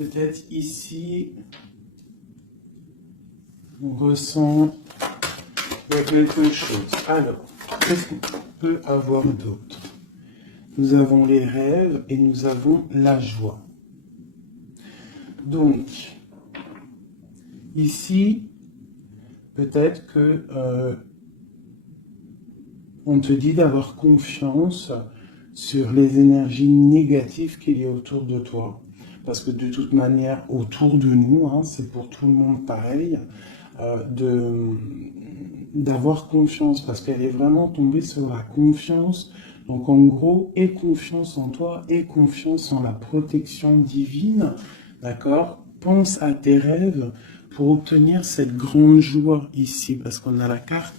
peut-être ici, on ressent quelque chose. Alors, qu'est-ce qu'on peut avoir d'autre? Nous avons les rêves et nous avons la joie. Donc, ici, peut-être que on te dit d'avoir confiance sur les énergies négatives qu'il y a autour de toi. Parce que de toute manière, autour de nous, hein, c'est pour tout le monde pareil, d'avoir confiance, parce qu'elle est vraiment tombée sur la confiance. Donc en gros, aie confiance en toi, aie confiance en la protection divine, d'accord? Pense à tes rêves pour obtenir cette grande joie ici, parce qu'on a la carte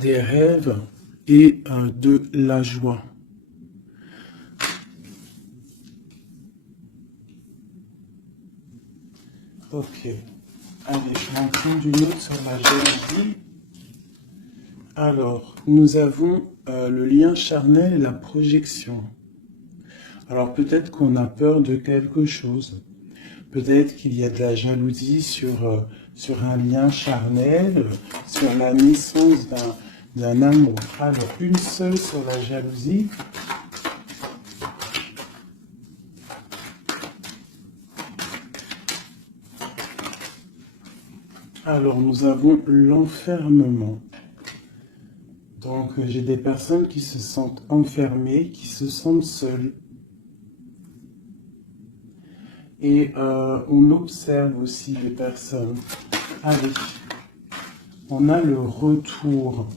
des rêves et de la joie. Ok. Allez, je vais en prendre une autre sur la jalousie. Alors, nous avons le lien charnel et la projection. Alors, peut-être qu'on a peur de quelque chose. Peut-être qu'il y a de la jalousie sur un lien charnel, sur la naissance d'un amour. Alors, une seule sur la jalousie. Alors, nous avons l'enfermement. Donc, j'ai des personnes qui se sentent enfermées, qui se sentent seules. Et on observe aussi les personnes. Allez, on a le retour.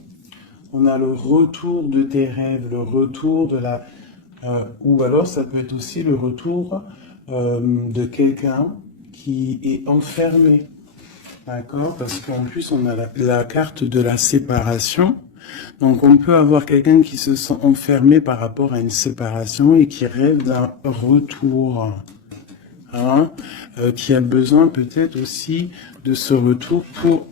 On a le retour de tes rêves, le retour de la... ou alors, ça peut être aussi le retour de quelqu'un qui est enfermé. D'accord? Parce qu'en plus, on a la carte de la séparation. Donc, on peut avoir quelqu'un qui se sent enfermé par rapport à une séparation et qui rêve d'un retour. Hein, qui a besoin peut-être aussi de ce retour pour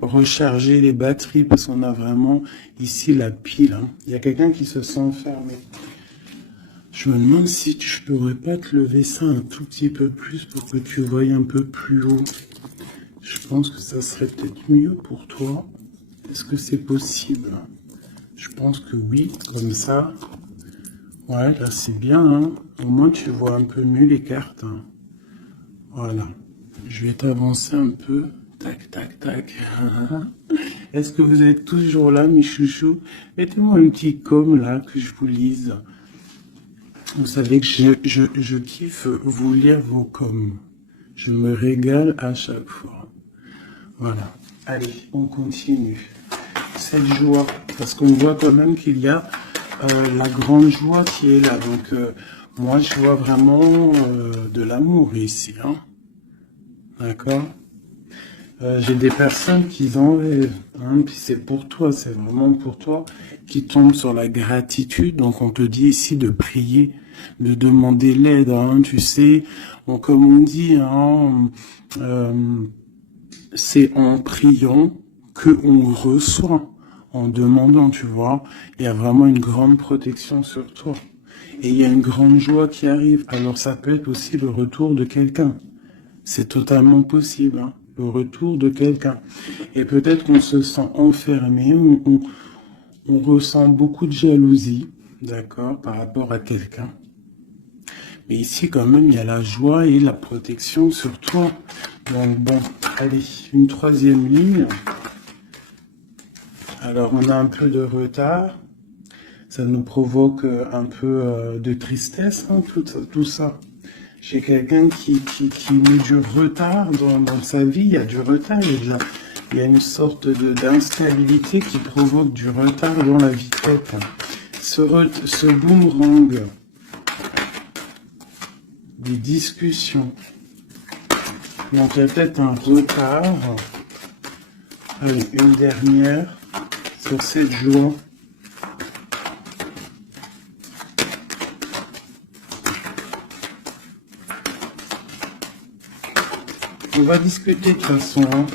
recharger les batteries, parce qu'on a vraiment ici la pile. Hein. Il y a quelqu'un qui se sent enfermé. Je me demande si je pourrais pas te lever ça un tout petit peu plus pour que tu voyes un peu plus haut. Je pense que ça serait peut-être mieux pour toi. Est-ce que c'est possible? Je pense que oui, comme ça. Ouais, là c'est bien. Hein. Au moins tu vois un peu mieux les cartes. Hein. Voilà. Je vais t'avancer un peu. Tac, tac, tac. Est-ce que vous êtes toujours là, mes chouchous? Mettez-moi un petit com là, que je vous lise. Vous savez que je kiffe vous lire vos coms. Je me régale à chaque fois. Voilà. Allez, on continue. Cette joie, parce qu'on voit quand même qu'il y a la grande joie qui est là. Donc, moi, je vois vraiment de l'amour ici. Hein. D'accord? J'ai des personnes qui en rêvent, hein, puis c'est pour toi, c'est vraiment pour toi, qui tombent sur la gratitude. Donc on te dit ici de prier, de demander l'aide, hein, tu sais, bon, comme on dit, hein, c'est en priant que on reçoit, en demandant, tu vois. Il y a vraiment une grande protection sur toi. Et il y a une grande joie qui arrive. Alors ça peut être aussi le retour de quelqu'un. C'est totalement possible, hein, le retour de quelqu'un. Et peut-être qu'on se sent enfermé, on ressent beaucoup de jalousie, d'accord, par rapport à quelqu'un. Mais ici, quand même, il y a la joie et la protection sur toi. Donc bon, allez, une troisième ligne. Alors, on a un peu de retard. Ça nous provoque un peu de tristesse, hein, tout ça. J'ai quelqu'un qui met du retard dans sa vie, il y a du retard, il y a une sorte d'instabilité qui provoque du retard dans la vie. Ce boomerang des discussions, donc il y a peut-être un retard. Allez, une dernière sur cette joie. On va discuter de toute façon. Hein.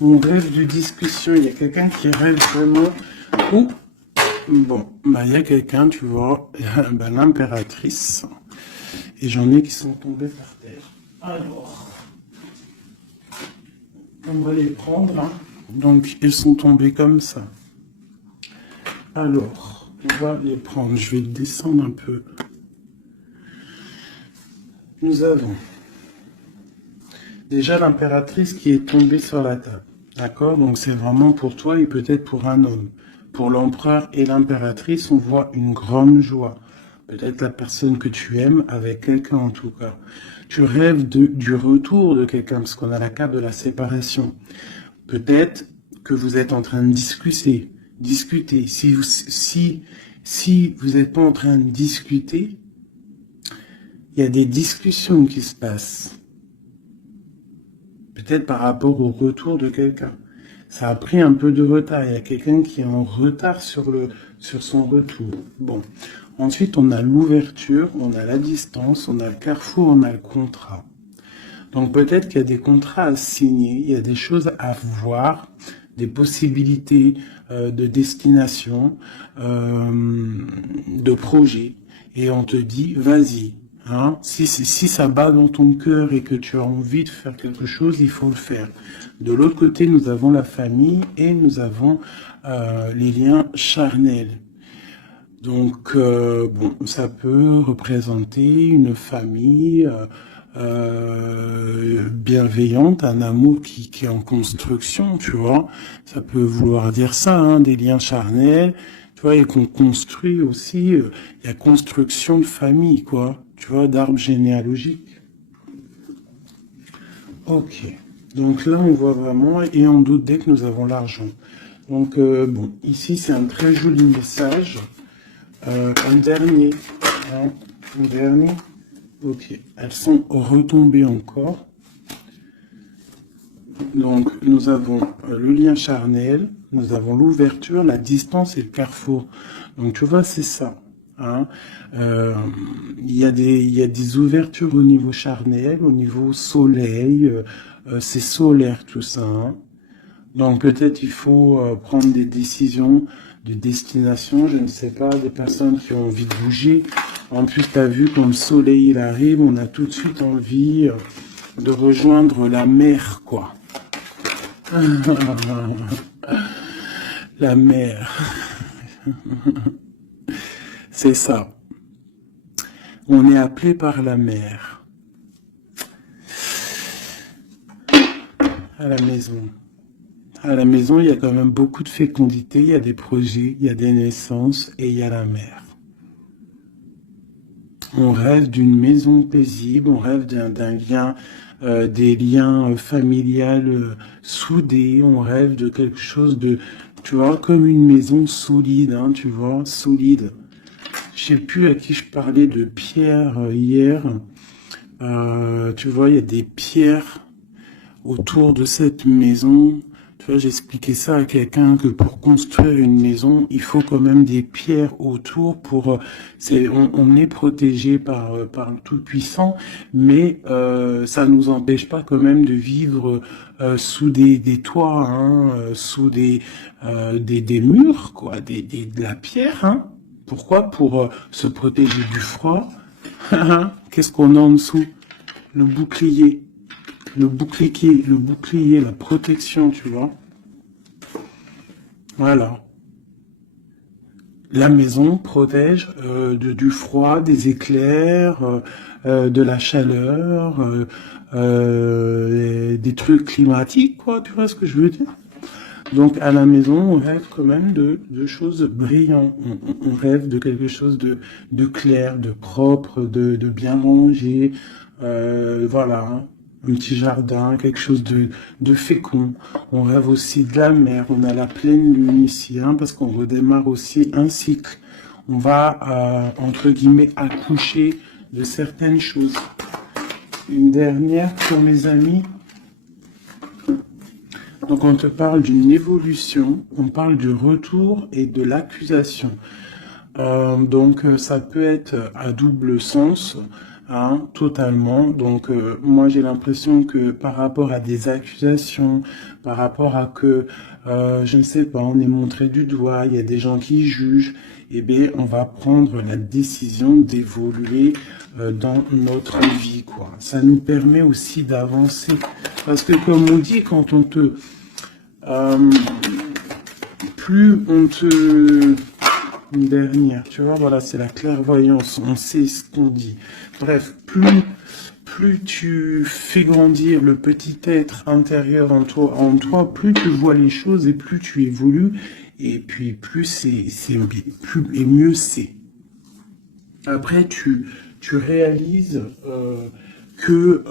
On rêve de discussion. Il y a quelqu'un qui rêve vraiment. Ou, bon, bah, il y a quelqu'un, tu vois, bah, l'impératrice. et j'en ai qui sont tombés par terre. Alors, on va les prendre. Hein. Donc, ils sont tombés comme ça. Alors, on va les prendre. Je vais descendre un peu. Nous avons déjà l'impératrice qui est tombée sur la table. D'accord? Donc, c'est vraiment pour toi et peut-être pour un homme. Pour l'empereur et l'impératrice, on voit une grande joie. Peut-être la personne que tu aimes avec quelqu'un en tout cas. Tu rêves du retour de quelqu'un parce qu'on a la carte de la séparation. Peut-être que vous êtes en train de discuter. Si vous n'êtes pas en train de discuter, il y a des discussions qui se passent. Peut-être par rapport au retour de quelqu'un. Ça a pris un peu de retard. Il y a quelqu'un qui est en retard sur son retour. Bon. Ensuite, on a l'ouverture, on a la distance, on a le carrefour, on a le contrat. Donc peut-être qu'il y a des contrats à signer, il y a des choses à voir, des possibilités de destination, de projet. Et on te dit, vas-y. Hein, si ça bat dans ton cœur et que tu as envie de faire quelque chose, il faut le faire. De l'autre côté, nous avons la famille et nous avons les liens charnels. Donc, bon, ça peut représenter une famille bienveillante, un amour qui est en construction, tu vois. Ça peut vouloir dire ça, hein, des liens charnels, tu vois, et qu'on construit aussi, il y a construction de famille, quoi, tu vois, d'arbre généalogique. Ok, donc là, on voit vraiment, et on doute dès que nous avons l'argent. Donc, bon, ici, c'est un très joli message. Un dernier, hein, un dernier. Ok, elles sont retombées encore. Donc, nous avons le lien charnel, nous avons l'ouverture, la distance et le carrefour. Donc, tu vois, c'est ça. Hein. Il y a des ouvertures au niveau charnel, au niveau soleil. C'est solaire tout ça. Hein. Donc, peut-être il faut prendre des décisions de destination, je ne sais pas, des personnes qui ont envie de bouger. En plus, tu as vu, quand le soleil il arrive, on a tout de suite envie de rejoindre la mer, quoi. La mer. C'est ça. On est appelé par la mer. À la maison. À la maison, il y a quand même beaucoup de fécondité, il y a des projets, il y a des naissances et il y a la mer. On rêve d'une maison paisible, on rêve d'un lien, des liens familiales soudés, on rêve de quelque chose de, tu vois, comme une maison solide, hein, tu vois, solide. Je sais plus à qui je parlais de pierre hier. Tu vois, il y a des pierres autour de cette maison. Tu vois, j'expliquais ça à quelqu'un que pour construire une maison, il faut quand même des pierres autour pour. On est protégé par le Tout-Puissant, mais ça nous empêche pas quand même de vivre sous des toits, hein, sous des murs, quoi, de la pierre. Hein. Pourquoi? Pour se protéger du froid. Qu'est-ce qu'on a en dessous? Le bouclier. Le bouclier, la protection, tu vois. Voilà. La maison protège du froid, des éclairs, de la chaleur, des trucs climatiques, quoi. Tu vois ce que je veux dire? Donc à la maison, on rêve quand même de choses brillantes. On rêve de quelque chose de clair, de propre, de bien rangé. Voilà. Hein. Un petit jardin, quelque chose de fécond. On rêve aussi de la mer. On a la pleine lune ici, hein, parce qu'on redémarre aussi un cycle. On va, entre guillemets, accoucher de certaines choses. Une dernière pour mes amis. Donc on te parle d'une évolution, on parle du retour et de l'accusation. Donc ça peut être à double sens, hein, totalement. Donc moi j'ai l'impression que par rapport à des accusations, par rapport à que, je ne sais pas, on est montré du doigt, il y a des gens qui jugent, eh bien on va prendre la décision d'évoluer dans notre vie, quoi. Ça nous permet aussi d'avancer. Parce que comme on dit, quand on te... plus on te... Une dernière, tu vois, voilà, c'est la clairvoyance, on sait ce qu'on dit. Bref, plus tu fais grandir le petit être intérieur en toi, plus tu vois les choses et plus tu évolues, et puis plus plus et mieux c'est. Après, tu réalises que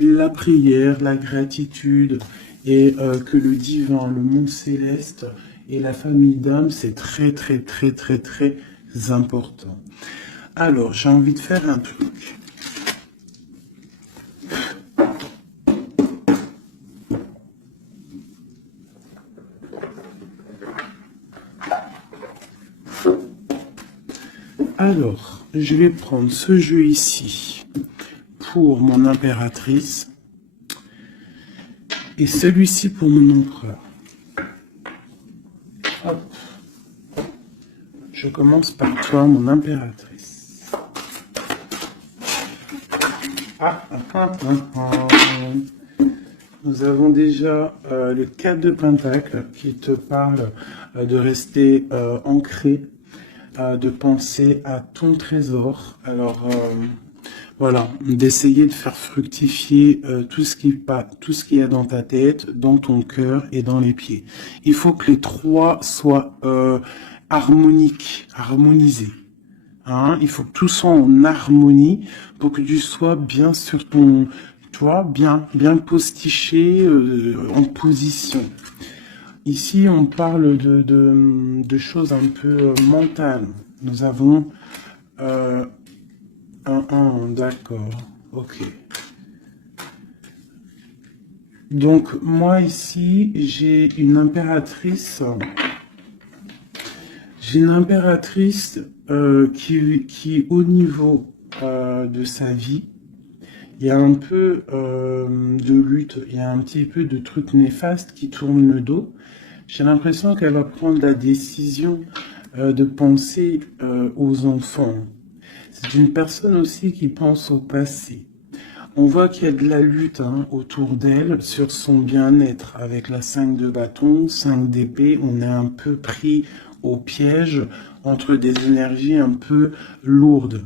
la prière, la gratitude et que le divin, le monde céleste et la famille d'âme, c'est très très très très très important. Alors, j'ai envie de faire un truc. Alors, je vais prendre ce jeu ici pour mon impératrice et celui-ci pour mon empereur. Hop. Je commence par toi, mon impératrice. Nous avons déjà le 4 de Pentacle qui te parle de rester ancré, de penser à ton trésor. Alors voilà, d'essayer de faire fructifier tout ce qu'il y a dans ta tête, dans ton cœur et dans les pieds. Il faut que les trois soient harmoniques, harmonisés. Hein, il faut que tout soit en harmonie pour que tu sois bien sur ton, toi, bien postiché en position. Ici, on parle de choses un peu mentales. Nous avons d'accord, ok. Donc, moi, ici, j'ai une impératrice. J'ai une impératrice qui, au niveau de sa vie, il y a un peu de lutte, il y a un petit peu de trucs néfastes qui tournent le dos. J'ai l'impression qu'elle va prendre la décision de penser aux enfants. C'est une personne aussi qui pense au passé. On voit qu'il y a de la lutte autour d'elle sur son bien-être. Avec la 5 de bâton, 5 d'épée, on est un peu pris au piège entre des énergies un peu lourdes.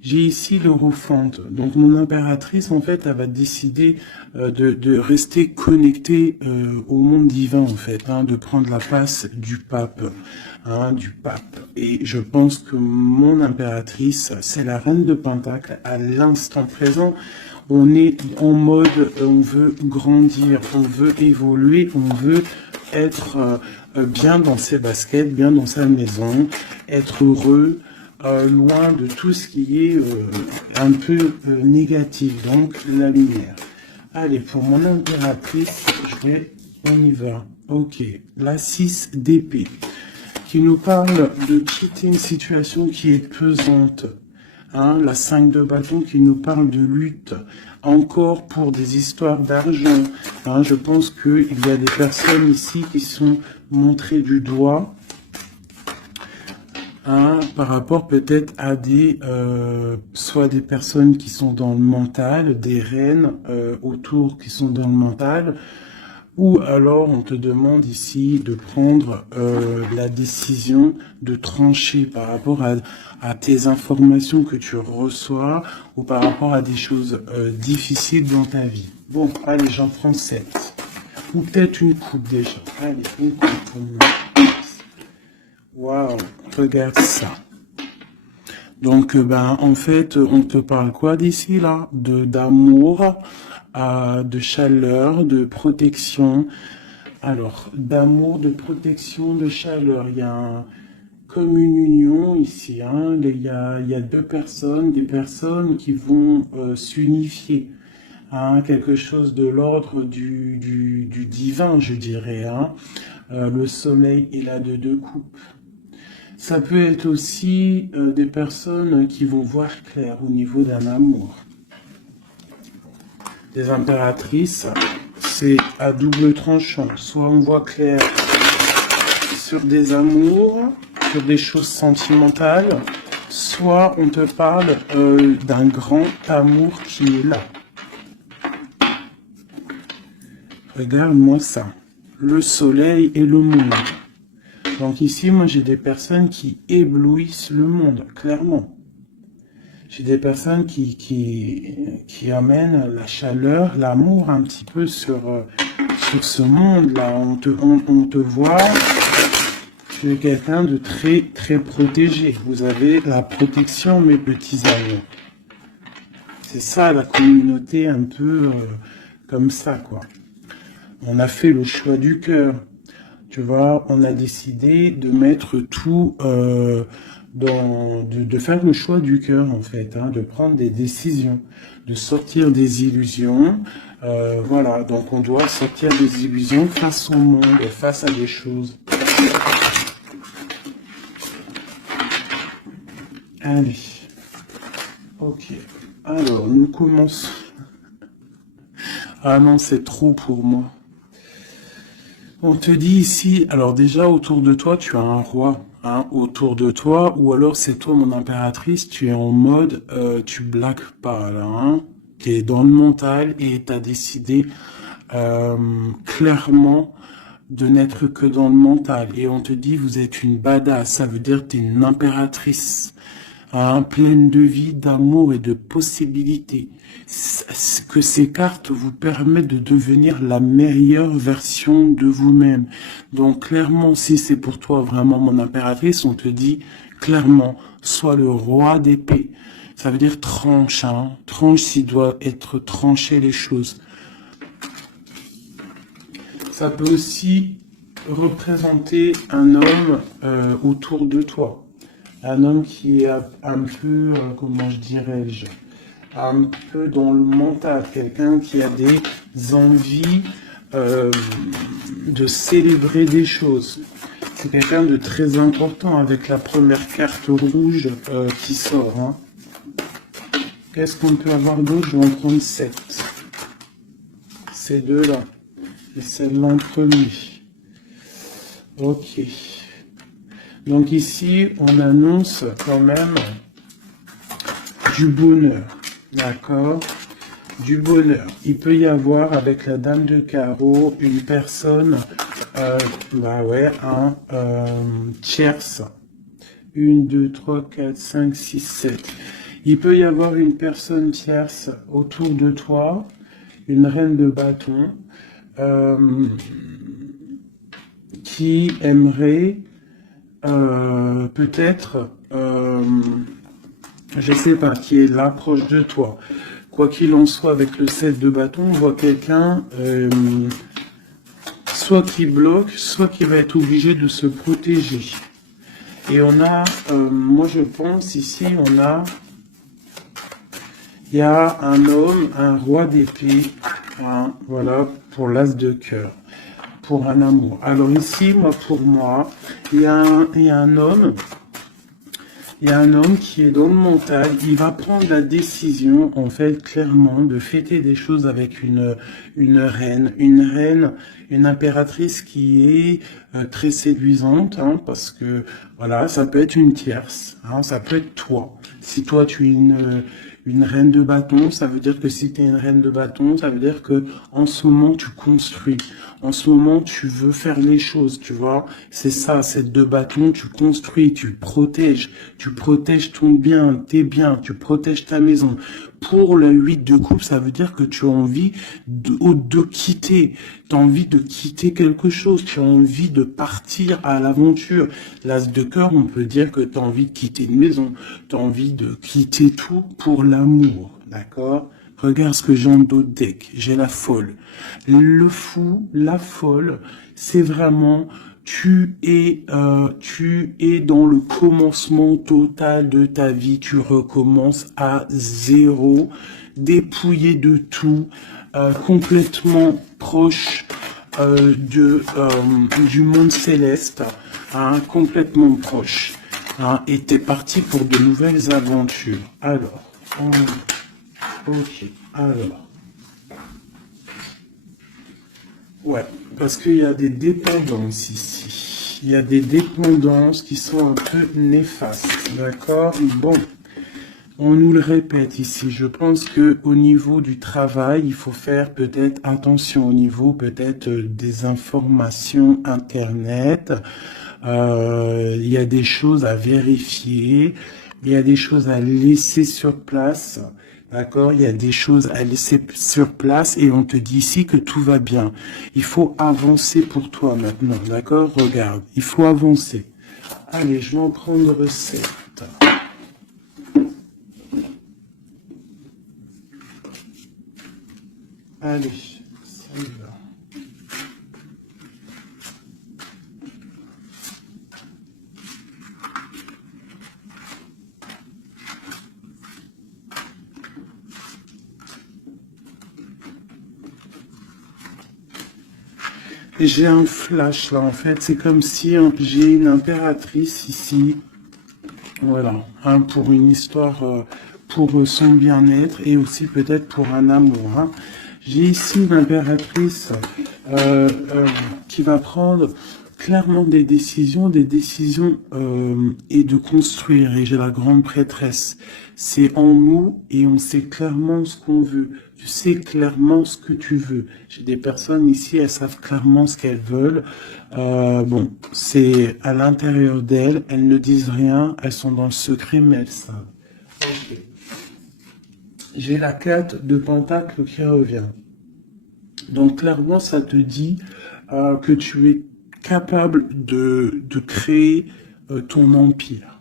J'ai ici l'Hierophante. Donc mon impératrice, en fait, elle va décider de rester connectée au monde divin, en fait, de prendre la place du pape, Et je pense que mon impératrice, c'est la reine de Pentacle. À l'instant présent, on est en mode, on veut grandir, on veut évoluer, on veut être bien dans ses baskets, bien dans sa maison, être heureux, loin de tout ce qui est un peu négatif, donc la lumière. Allez, pour mon impératrice, on y va. Ok, la 6 d'épée, qui nous parle de quitter une situation qui est pesante. La 5 de bâton qui nous parle de lutte, encore pour des histoires d'argent. Je pense qu'il y a des personnes ici qui sont montrées du doigt, par rapport peut-être à soit des personnes qui sont dans le mental, des reines autour qui sont dans le mental, ou alors on te demande ici de prendre la décision de trancher par rapport à tes informations que tu reçois ou par rapport à des choses difficiles dans ta vie. Bon, allez, j'en prends 7. Ou peut-être une coupe déjà. Allez, une coupe pour moi. Waouh, regarde ça. Donc, en fait, on te parle quoi d'ici là? D'amour, de chaleur, de protection. Alors, d'amour, de protection, de chaleur. Il y a comme une union ici. Il y a deux personnes, des personnes qui vont s'unifier. Quelque chose de l'ordre du divin, je dirais. Le soleil et la deux coupes. Ça peut être aussi des personnes qui vont voir clair au niveau d'un amour. Des impératrices, c'est à double tranchant. Soit on voit clair sur des amours, sur des choses sentimentales, soit on te parle d'un grand amour qui est là. Regarde-moi ça. Le soleil et le monde. Donc ici, moi, j'ai des personnes qui éblouissent le monde, clairement. J'ai des personnes qui amènent la chaleur, l'amour un petit peu sur ce monde-là. On te voit, tu es quelqu'un de très, très protégé. Vous avez la protection, mes petits amis. C'est ça, la communauté un peu comme ça, quoi. On a fait le choix du cœur. Tu vois, on a décidé de mettre tout de faire le choix du cœur, en fait, hein, de prendre des décisions, de sortir des illusions. Voilà, donc on doit sortir des illusions face au monde, face à des choses. Allez. Ok. Alors, nous commençons. Ah non, c'est trop pour moi. On te dit ici, alors déjà autour de toi, tu as un roi, hein, autour de toi, ou alors c'est toi mon impératrice, tu es en mode, tu blagues pas là, hein, tu es dans le mental et tu as décidé clairement de n'être que dans le mental. Et on te dit, vous êtes une badass, ça veut dire que tu es une impératrice. Hein, pleine de vie, d'amour et de possibilités. Que ces cartes vous permettent de devenir la meilleure version de vous-même. Donc clairement, si c'est pour toi vraiment mon impératrice, on te dit clairement, sois le roi d'épée. Ça veut dire tranche, hein, tranche s'il doit être tranché les choses. Ça peut aussi représenter un homme autour de toi. Un homme qui est un peu, comment je dirais-je, un peu dans le mental, quelqu'un qui a des envies de célébrer des choses. C'est quelqu'un de très important avec la première carte rouge qui sort. Hein. Qu'est-ce qu'on peut avoir d'autre? Je vais en prendre 7. Ces deux-là. Et celle-là en premier. Ok. Donc ici, on annonce quand même du bonheur, d'accord? Du bonheur. Il peut y avoir avec la dame de carreau une personne, un tierce. 1, 2, 3, 4, 5, 6, 7. Il peut y avoir une personne tierce autour de toi, une reine de bâton, qui aimerait peut-être, je sais pas, qui est là proche de toi. Quoi qu'il en soit, avec le 7 de bâton, on voit quelqu'un soit qui bloque, soit qui va être obligé de se protéger. Et on a, moi je pense ici, il y a un homme, un roi d'épée, hein, voilà, pour l'as de cœur. Pour un amour. Alors ici, pour moi, il y a un homme qui est dans le mental, il va prendre la décision, en fait, clairement, de fêter des choses avec une reine, une impératrice qui est très séduisante, hein, parce que, voilà, ça peut être une tierce, hein, ça peut être toi. Si toi, tu es une reine de bâton, ça veut dire que si tu es une reine de bâton, ça veut dire que en ce moment, tu construis. En ce moment, tu veux faire les choses, tu vois. C'est ça, cette de bâton, tu construis, tu protèges ton bien, tes biens, tu protèges ta maison. Pour le 8 de coupe, ça veut dire que tu as envie de quitter. Tu as envie de quitter quelque chose, tu as envie de partir à l'aventure. L'as de cœur, on peut dire que tu as envie de quitter une maison, tu as envie de quitter tout pour l'amour, d'accord? Regarde ce que j'ai en dos de deck, j'ai la folle. Le fou, la folle, c'est vraiment... Tu es dans le commencement total de ta vie, tu recommences à zéro, dépouillé de tout, complètement proche du monde céleste, hein, complètement proche. Hein, et t'es parti pour de nouvelles aventures. Alors, ok, alors. Ouais, parce qu'il y a des dépendances ici. il y a des dépendances qui sont un peu néfastes, d'accord? Bon, on nous le répète ici, je pense que au niveau du travail, il faut faire peut-être attention au niveau peut-être des informations Internet. Il y a des choses à vérifier, il y a des choses à laisser sur place. D'accord? Il y a des choses à laisser sur place et on te dit ici que tout va bien. Il faut avancer pour toi maintenant. D'accord? Regarde, il faut avancer. Allez, je vais en prendre 7. Allez, ça y va. J'ai un flash là en fait, c'est comme si j'ai une impératrice ici, voilà, hein, pour une histoire, pour son bien-être et aussi peut-être pour un amour. Hein. J'ai ici une impératrice qui va prendre clairement des décisions et de construire. Et j'ai la grande prêtresse. C'est en nous et on sait clairement ce qu'on veut. Tu sais clairement ce que tu veux. J'ai des personnes ici, elles savent clairement ce qu'elles veulent. Bon, c'est à l'intérieur d'elles. Elles ne disent rien. Elles sont dans le secret, mais elles savent. Ok. J'ai la 4 de Pentacle qui revient. Donc clairement, ça te dit que tu es capable de créer ton empire.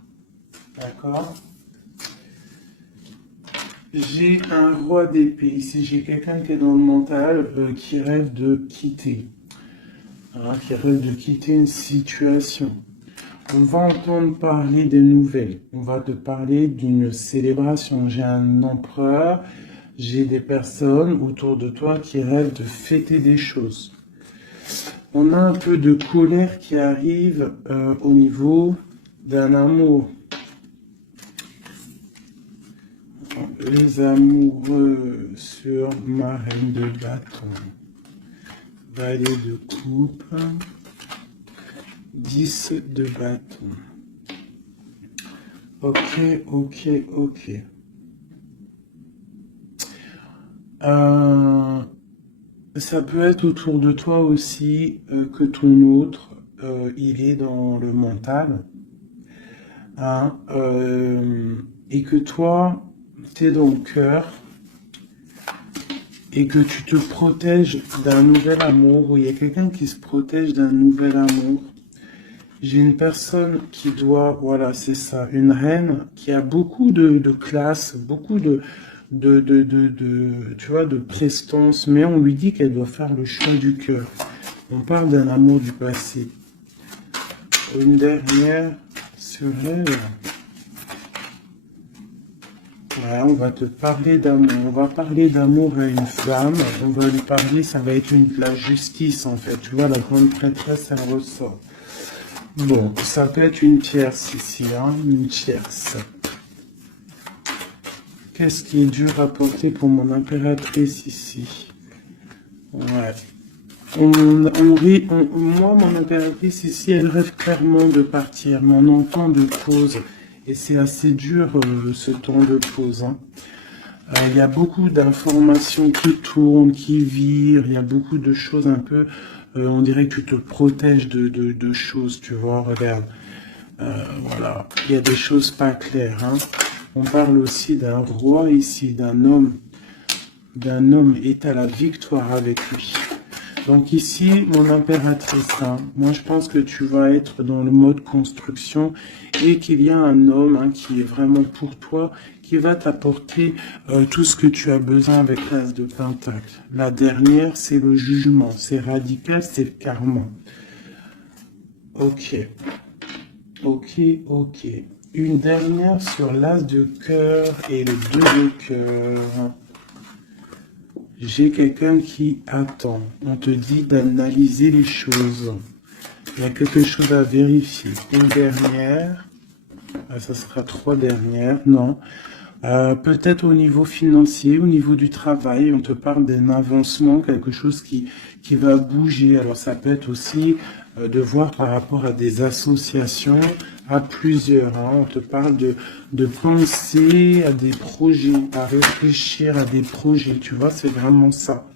D'accord? J'ai un roi d'épée. Ici, j'ai quelqu'un qui est dans le mental, qui rêve de quitter. Hein, qui rêve de quitter une situation. On va entendre parler des nouvelles. On va te parler d'une célébration. J'ai un empereur. J'ai des personnes autour de toi qui rêvent de fêter des choses. On a un peu de colère qui arrive au niveau d'un amour. Les amoureux sur ma reine de bâton. Valet de coupe. 10 de bâton. Ok, ok, ok. Ça peut être autour de toi aussi que ton autre, il est dans le mental. Hein, et que toi, tu es dans le cœur. Et que tu te protèges d'un nouvel amour. Ou il y a quelqu'un qui se protège d'un nouvel amour. J'ai une personne qui doit, voilà, c'est ça, une reine qui a beaucoup de classe, beaucoup tu vois, de prestance, mais on lui dit qu'elle doit faire le choix du cœur. On parle d'un amour du passé. Une dernière sur elle. Ouais, on va te parler d'amour. On va parler d'amour à une femme. On va lui parler, ça va être la justice en fait. Tu vois, la grande prêtresse, elle ressort. Bon, ça peut être une tierce ici, hein, une tierce. Qu'est-ce qui est dur à porter pour mon impératrice ici? Ouais. Moi, mon impératrice ici, elle rêve clairement de partir, mais on entend de pause. Et c'est assez dur ce temps de pause. Hein. Il y a beaucoup d'informations qui tournent, qui virent, il y a beaucoup de choses un peu... on dirait que tu te protèges de choses, tu vois, regarde. Voilà, il y a des choses pas claires. Hein. On parle aussi d'un roi ici, d'un homme est à la victoire avec lui. Donc ici, mon impératrice, hein, moi je pense que tu vas être dans le mode construction et qu'il y a un homme hein, qui est vraiment pour toi, qui va t'apporter tout ce que tu as besoin avec l'as de pentacle. La dernière, c'est le jugement, c'est radical, c'est le karma. Ok, ok, ok. Une dernière sur l'as de cœur et le 2 de cœur. J'ai quelqu'un qui attend. On te dit d'analyser les choses. Il y a quelque chose à vérifier. Une dernière. Ah, ça sera 3 dernières. Non. Peut-être au niveau financier, au niveau du travail, on te parle d'un avancement, quelque chose qui va bouger. Alors ça peut être aussi de voir par rapport à des associations, à plusieurs. Hein. On te parle de penser à des projets, à réfléchir à des projets. Tu vois, c'est vraiment ça.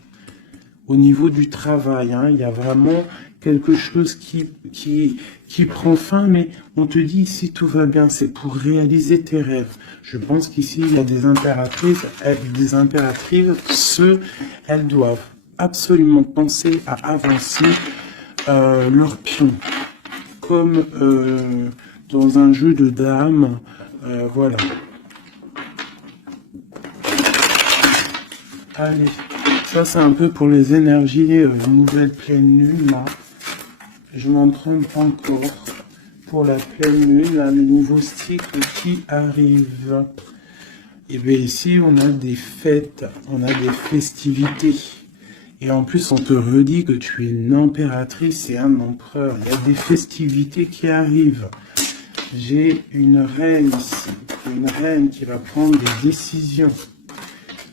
Au niveau du travail, hein, il y a vraiment quelque chose qui prend fin, mais on te dit ici tout va bien, c'est pour réaliser tes rêves. Je pense qu'ici il y a des impératrices, elles doivent absolument penser à avancer leur pion, comme dans un jeu de dames, voilà. Allez. Ça, c'est un peu pour les énergies nouvelle pleine lune, là. Je m'en trompe encore. Pour la pleine lune, là, le nouveau cycle qui arrive. Et bien ici, on a des fêtes, on a des festivités. Et en plus, on te redit que tu es une impératrice et un empereur. Il y a des festivités qui arrivent. J'ai une reine ici. Une reine qui va prendre des décisions.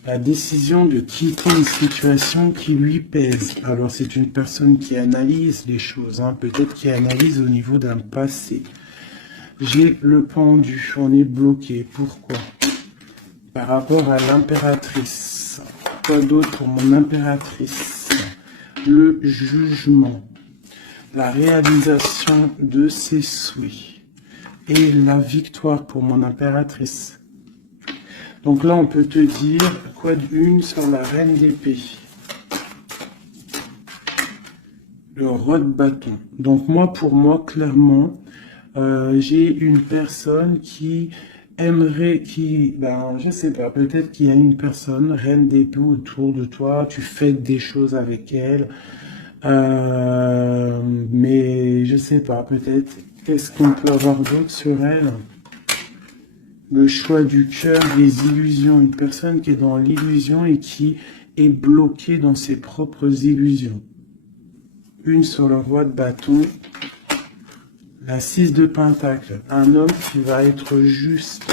La décision de quitter une situation qui lui pèse. Alors c'est une personne qui analyse les choses, hein, peut-être qui analyse au niveau d'un passé. J'ai le pendu, on est bloqué. Pourquoi? Par rapport à l'impératrice. Quoi d'autre pour mon impératrice? Le jugement. La réalisation de ses souhaits. Et la victoire pour mon impératrice. Donc là, on peut te dire quoi d'une sur la reine d'épée. Le roi de bâton. Donc moi, pour moi, clairement, j'ai une personne qui aimerait, je sais pas, peut-être qu'il y a une personne, reine d'épée autour de toi, tu fais des choses avec elle, mais je sais pas, peut-être, qu'est-ce qu'on peut avoir d'autre sur elle? Le choix du cœur, les illusions. Une personne qui est dans l'illusion et qui est bloquée dans ses propres illusions. Une sur le roi de bâton. La 6 de pentacle. Un homme qui va être juste.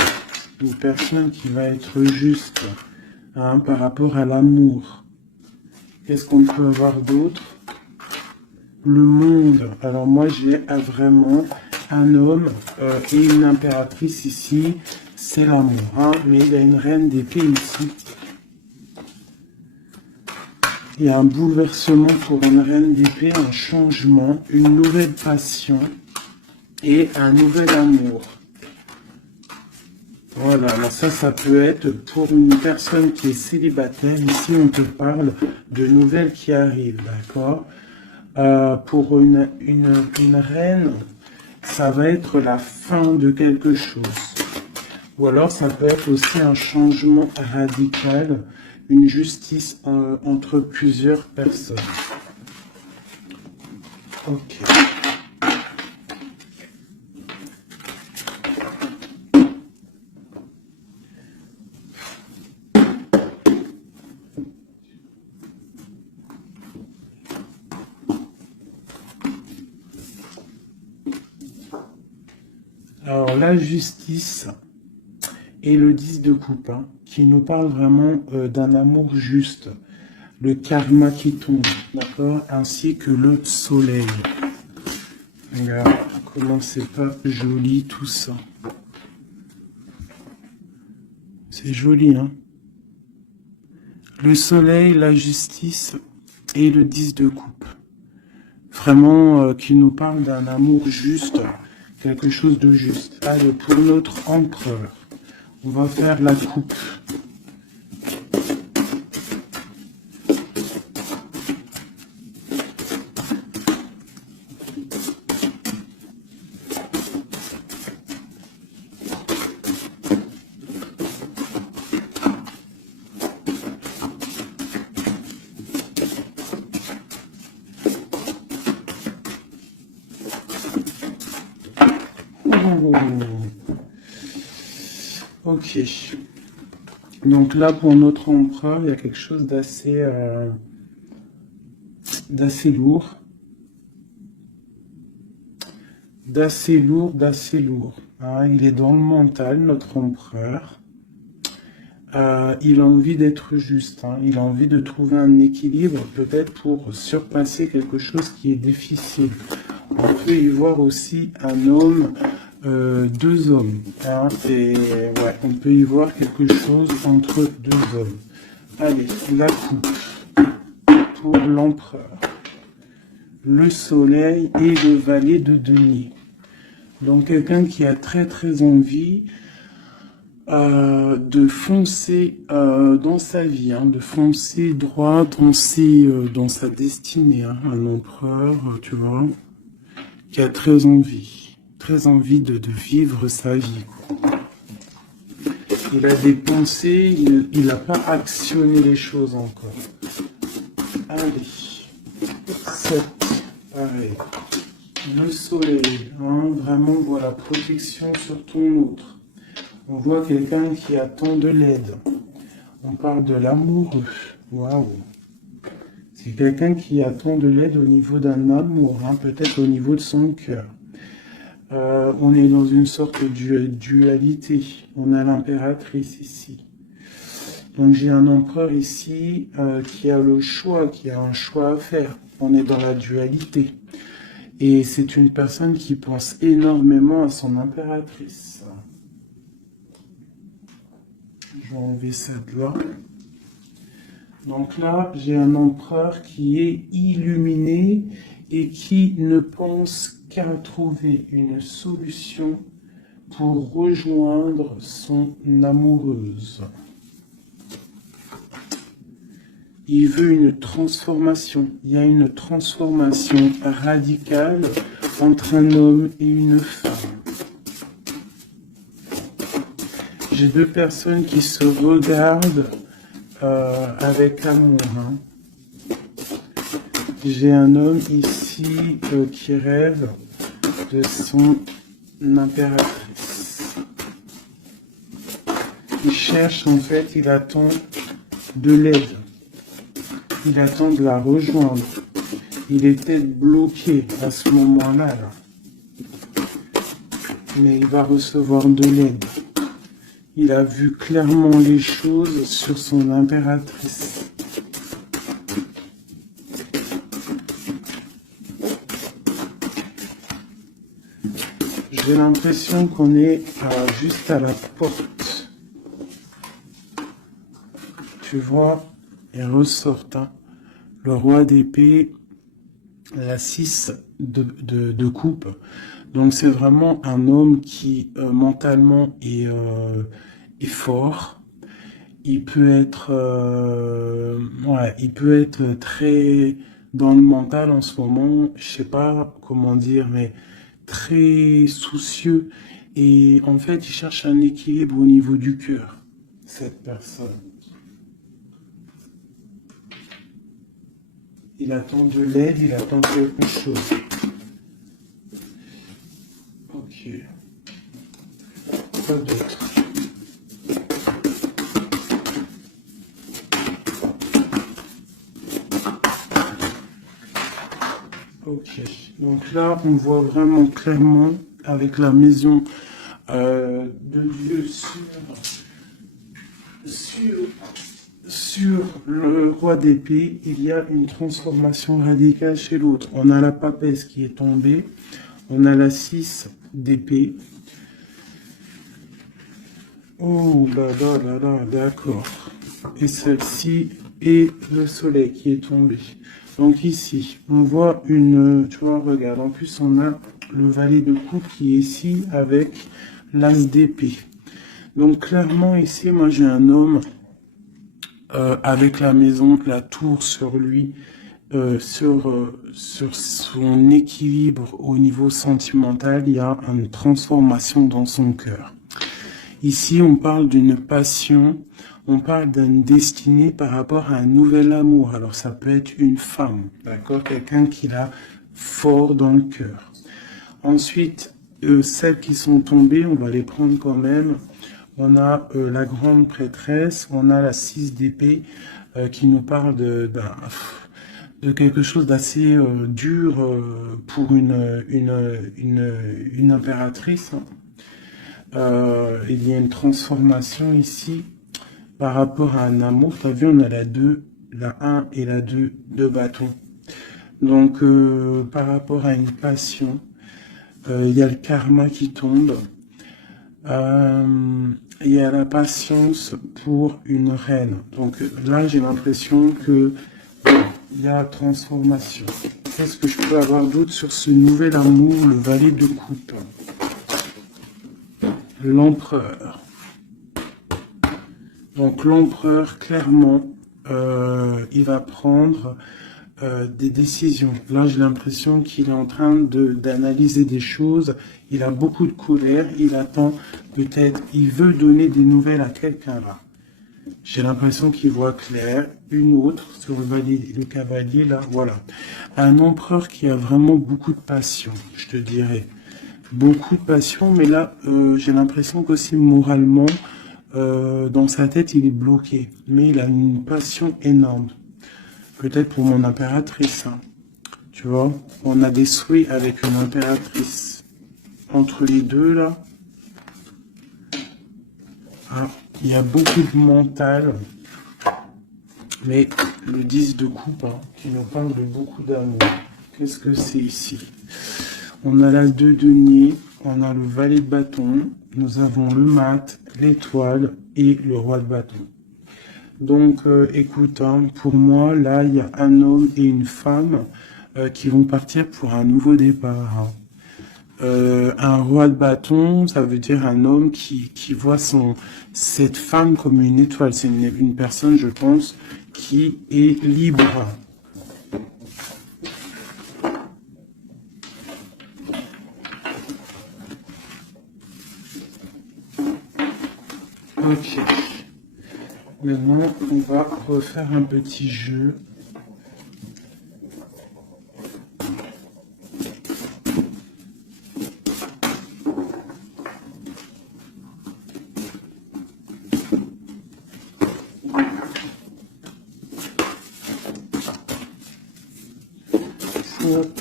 Une personne qui va être juste, hein, par rapport à l'amour. Qu'est-ce qu'on peut avoir d'autre? Le monde. Alors moi, j'ai vraiment un homme et une impératrice ici. C'est l'amour, hein, mais il y a une reine d'épée ici. Il y a un bouleversement pour une reine d'épée, un changement, une nouvelle passion et un nouvel amour. Voilà, alors ça peut être pour une personne qui est célibataire. Ici, on te parle de nouvelles qui arrivent, d'accord? Pour une reine, ça va être la fin de quelque chose. Ou alors ça peut être aussi un changement radical, une justice entre plusieurs personnes. Ok. Alors la justice et le 10 de coupe, hein, qui nous parle vraiment d'un amour juste, le karma qui tombe, d'accord, ainsi que le soleil. Regarde comment c'est pas joli tout ça. C'est joli, hein. Le soleil, la justice et le 10 de coupe. Vraiment qui nous parle d'un amour juste, quelque chose de juste. Allez, pour notre empereur, on va faire la coupe. Ok. Donc là, pour notre empereur, il y a quelque chose d'assez lourd. D'assez lourd. Hein, il est dans le mental, notre empereur. Il a envie d'être juste. Hein, il a envie de trouver un équilibre, peut-être pour surpasser quelque chose qui est difficile. On peut y voir aussi un homme, deux hommes. Hein, et ouais, on peut y voir quelque chose entre deux hommes. Allez, la coupe pour l'empereur, le soleil et le valet de denier. Donc quelqu'un qui a très envie de foncer dans sa vie, hein, de foncer droit dans sa destinée. Hein, un empereur, tu vois, qui a très envie de vivre sa vie. Il a des pensées, il n'a pas actionné les choses encore. Allez, 7, pareil. Le soleil, hein, vraiment, voilà, protection sur ton autre. On voit quelqu'un qui attend de l'aide. On parle de l'amoureux. Waouh. C'est quelqu'un qui attend de l'aide au niveau d'un amour, hein, peut-être au niveau de son cœur. On est dans une sorte de dualité. On a l'impératrice ici. Donc j'ai un empereur ici qui a le choix, qui a un choix à faire. On est dans la dualité. Et c'est une personne qui pense énormément à son impératrice. Je vais enlever cette là. Donc là, j'ai un empereur qui est illuminé et qui ne pense qu'à trouver une solution pour rejoindre son amoureuse. Il veut une transformation. Il y a une transformation radicale entre un homme et une femme. J'ai deux personnes qui se regardent avec amour. Hein. J'ai un homme ici qui rêve de son impératrice. Il cherche, en fait, il attend de l'aide. Il attend de la rejoindre. Il était bloqué à ce moment-là. Là. Mais il va recevoir de l'aide. Il a vu clairement les choses sur son impératrice. J'ai l'impression qu'on est juste à la porte. Tu vois, il ressort hein, le roi d'épée, la 6 de coupe. Donc c'est vraiment un homme qui mentalement est fort. Il peut être très dans le mental en ce moment, je sais pas comment dire, mais très soucieux. Et en fait, il cherche un équilibre au niveau du cœur, cette personne. Il attend de l'aide, il attend quelque chose. Ok. Quoi d'autre? Ok. Donc là, on voit vraiment clairement avec la maison de Dieu sur le roi d'épée, il y a une transformation radicale chez l'autre. On a la papesse qui est tombée, on a la 6 d'épée. Oh là là là là, d'accord. Et celle-ci est le soleil qui est tombé. Donc ici, on voit une... Tu vois, regarde, en plus on a le valet de coupe qui est ici avec l'as d'épée. Donc clairement ici, moi j'ai un homme avec la maison, la tour sur lui, sur son équilibre au niveau sentimental, il y a une transformation dans son cœur. Ici, on parle d'une passion, on parle d'une destinée par rapport à un nouvel amour. Alors, ça peut être une femme, d'accord? Quelqu'un qui l'a fort dans le cœur. Ensuite, celles qui sont tombées, on va les prendre quand même. On a la grande prêtresse, on a la 6 d'épée qui nous parle de quelque chose d'assez dur pour une impératrice. Il y a une transformation ici par rapport à un amour. Tu as vu, on a la 2, la 1 et la 2 de bâton. Donc, par rapport à une passion, il y a le karma qui tombe. Il y a la patience pour une reine. Donc là, j'ai l'impression que il y a transformation. Qu'est-ce que je peux avoir d'autre sur ce nouvel amour, le valet de coupe? L'empereur. Donc l'empereur, clairement, il va prendre des décisions. Là, j'ai l'impression qu'il est en train d'analyser des choses. Il a beaucoup de colère. Il attend peut-être, il veut donner des nouvelles à quelqu'un là. J'ai l'impression qu'il voit clair. Une autre sur le cavalier là, voilà. Un empereur qui a vraiment beaucoup de passion, je te dirais. Beaucoup de passion, mais là, j'ai l'impression qu'aussi moralement, dans sa tête, il est bloqué. Mais il a une passion énorme. Peut-être pour mon impératrice, hein. Tu vois, on a des souhaits avec une impératrice. Entre les deux, là, ah, il y a beaucoup de mental. Mais le 10 de coupe, hein, qui nous parle de beaucoup d'amour. Qu'est-ce que c'est ici? On a la 2 de denier, on a le valet de bâton, nous avons le mat, l'étoile et le roi de bâton. Donc, écoute, hein, pour moi, là, il y a un homme et une femme qui vont partir pour un nouveau départ. Hein. Un roi de bâton, ça veut dire un homme qui voit cette femme comme une étoile. C'est une personne, je pense, qui est libre. Ok. Maintenant, on va refaire un petit jeu.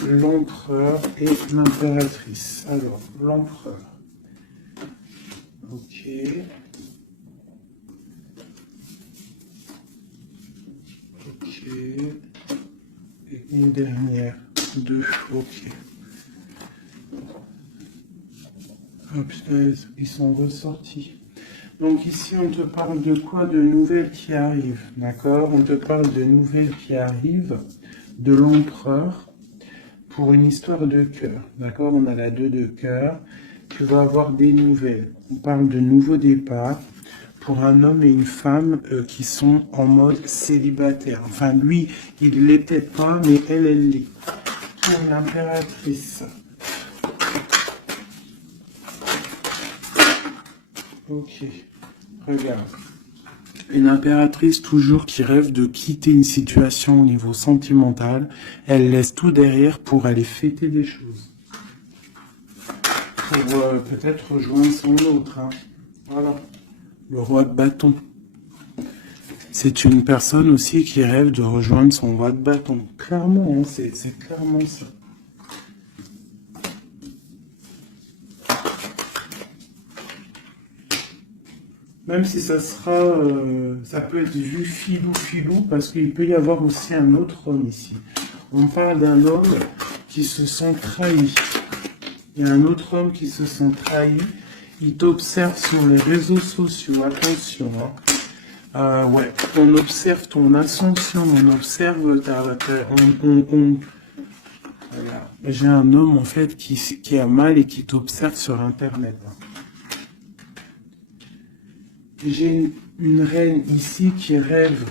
L'empereur et l'impératrice. Alors, l'empereur. Ok. Ok. Et une dernière. Deux. Ok. Oh punaise, ils sont ressortis. Donc ici, on te parle de quoi? De nouvelles qui arrivent. D'accord? On te parle de nouvelles qui arrivent. De l'empereur. Pour une histoire de cœur, d'accord? On a la 2 de cœur. Tu vas avoir des nouvelles. On parle de nouveaux départs pour un homme et une femme qui sont en mode célibataire. Enfin, lui, il l'est peut-être pas, mais elle l'est. Pour l'impératrice. Ok, regarde. Une impératrice toujours qui rêve de quitter une situation au niveau sentimental, elle laisse tout derrière pour aller fêter des choses. Pour peut-être rejoindre son autre. Hein. Voilà. Le roi de bâton. C'est une personne aussi qui rêve de rejoindre son roi de bâton. Clairement, hein, c'est clairement ça. Même si ça sera, ça peut être vu filou, parce qu'il peut y avoir aussi un autre homme ici. On parle d'un homme qui se sent trahi. Il y a un autre homme qui se sent trahi. Il t'observe sur les réseaux sociaux. Attention, hein. Ouais, on observe ton ascension, on observe voilà. J'ai un homme en fait qui a mal et qui t'observe sur Internet. Hein. J'ai une reine ici qui rêve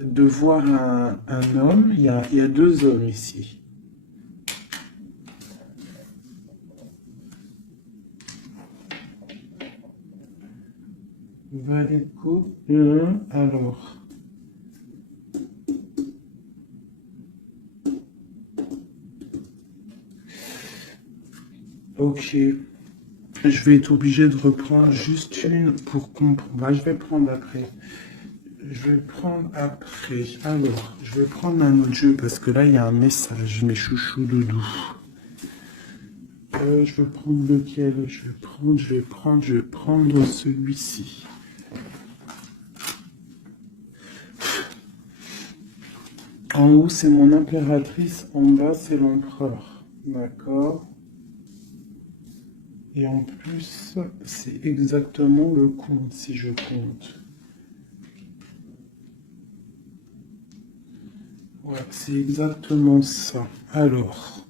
de voir un homme. Il y a deux hommes ici. Valet de coupe. Alors. Ok. Je vais être obligé de reprendre juste une pour comprendre. Bah, je vais prendre après. Je vais prendre après. Alors, je vais prendre un autre jeu parce que là, il y a un message, mes chouchous doudou. Je vais prendre lequel? Je vais prendre celui-ci. En haut, c'est mon impératrice. En bas, c'est l'empereur. D'accord? Et en plus, c'est exactement le compte, si je compte. Ouais, c'est exactement ça. Alors,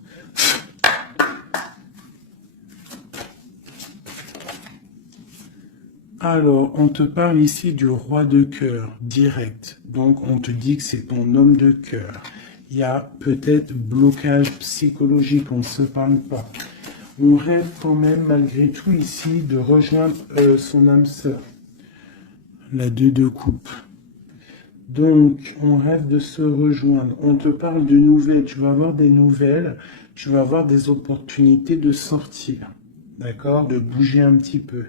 on te parle ici du roi de cœur, direct. Donc, on te dit que c'est ton homme de cœur. Il y a peut-être blocage psychologique, on ne se parle pas. On rêve quand même, malgré tout, ici, de rejoindre son âme sœur. La 2 de coupe. Donc, on rêve de se rejoindre. On te parle de nouvelles. Tu vas avoir des nouvelles. Tu vas avoir des opportunités de sortir. D'accord? De bouger un petit peu.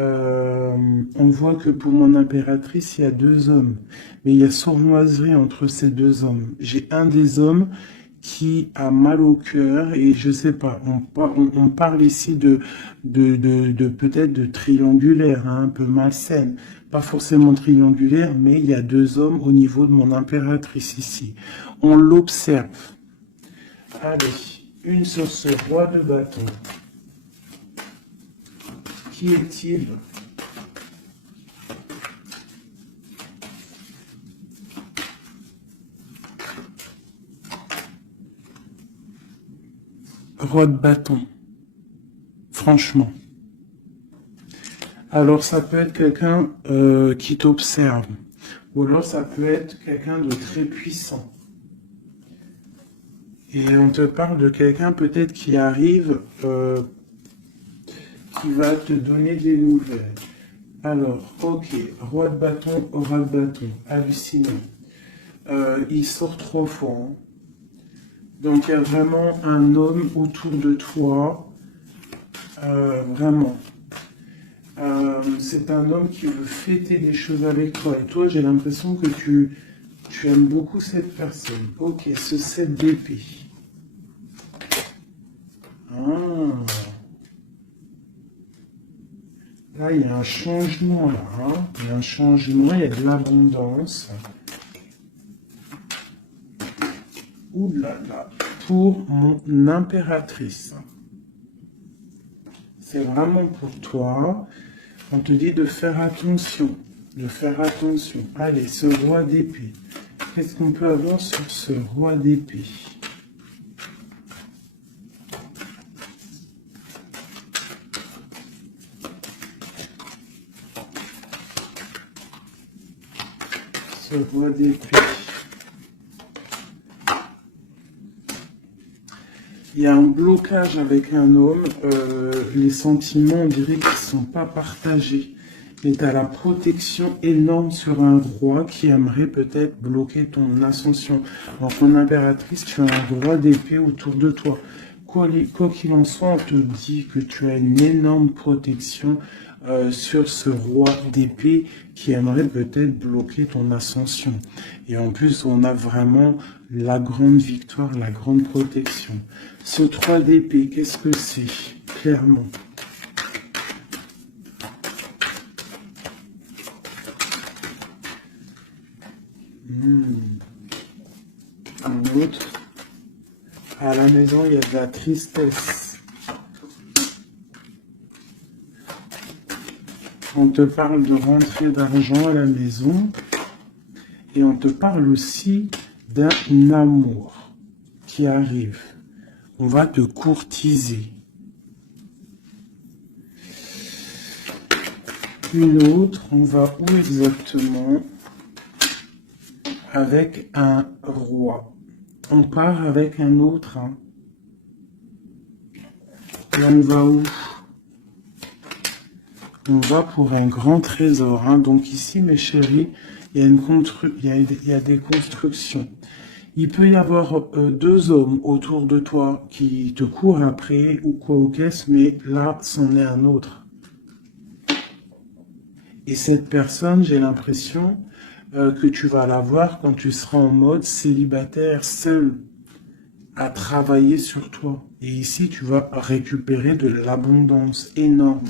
On voit que pour mon impératrice, il y a 2 hommes. Mais il y a sournoiserie entre ces 2 hommes. J'ai un des hommes qui a mal au cœur et je sais pas, on parle ici de peut-être de triangulaire, hein, un peu malsaine. Pas forcément triangulaire, mais il y a 2 hommes au niveau de mon impératrice ici. On l'observe. Allez, une sur ce roi de bâton. Qui est-il? Roi de bâton. Franchement. Alors ça peut être quelqu'un qui t'observe. Ou alors ça peut être quelqu'un de très puissant. Et on te parle de quelqu'un peut-être qui arrive, qui va te donner des nouvelles. Alors, ok, roi de bâton, aura de bâton, halluciné. Il sort 3 fois. Hein. Donc il y a vraiment un homme autour de toi. Vraiment. C'est un homme qui veut fêter des choses avec toi. Et toi, j'ai l'impression que tu aimes beaucoup cette personne. Ok, ce 7 d'épée. Ah. Là, il y a un changement, là. Hein. Il y a un changement, il y a de l'abondance. Ouh là là. Pour mon impératrice. C'est vraiment pour toi. On te dit de faire attention. De faire attention. Allez, ce roi d'épée. Qu'est-ce qu'on peut avoir sur ce roi d'épée? Ce roi d'épée. Il y a un blocage avec un homme. Les sentiments, on dirait qu'ils ne sont pas partagés. Et tu as la protection énorme sur un roi qui aimerait peut-être bloquer ton ascension. Dans ton impératrice, tu as un roi d'épée autour de toi. Quoi qu'il en soit, on te dit que tu as une énorme protection sur ce roi d'épée qui aimerait peut-être bloquer ton ascension. Et en plus, on a vraiment la grande victoire, la grande protection. Ce 3 d'épée, qu'est-ce que c'est? Clairement. Un autre. À la maison, il y a de la tristesse. On te parle de rentrée d'argent à la maison. Et on te parle aussi d'un amour qui arrive. On va te courtiser. Une autre, on va où exactement? Avec un roi. On part avec un autre. Hein. Et on va où? On va pour un grand trésor. Hein. Donc ici, mes chéris, il y a des constructions. Il peut y avoir 2 hommes autour de toi qui te courent après ou quoi au caisse, mais là, c'en est un autre. Et cette personne, j'ai l'impression que tu vas la voir quand tu seras en mode célibataire, seul, à travailler sur toi. Et ici, tu vas récupérer de l'abondance énorme.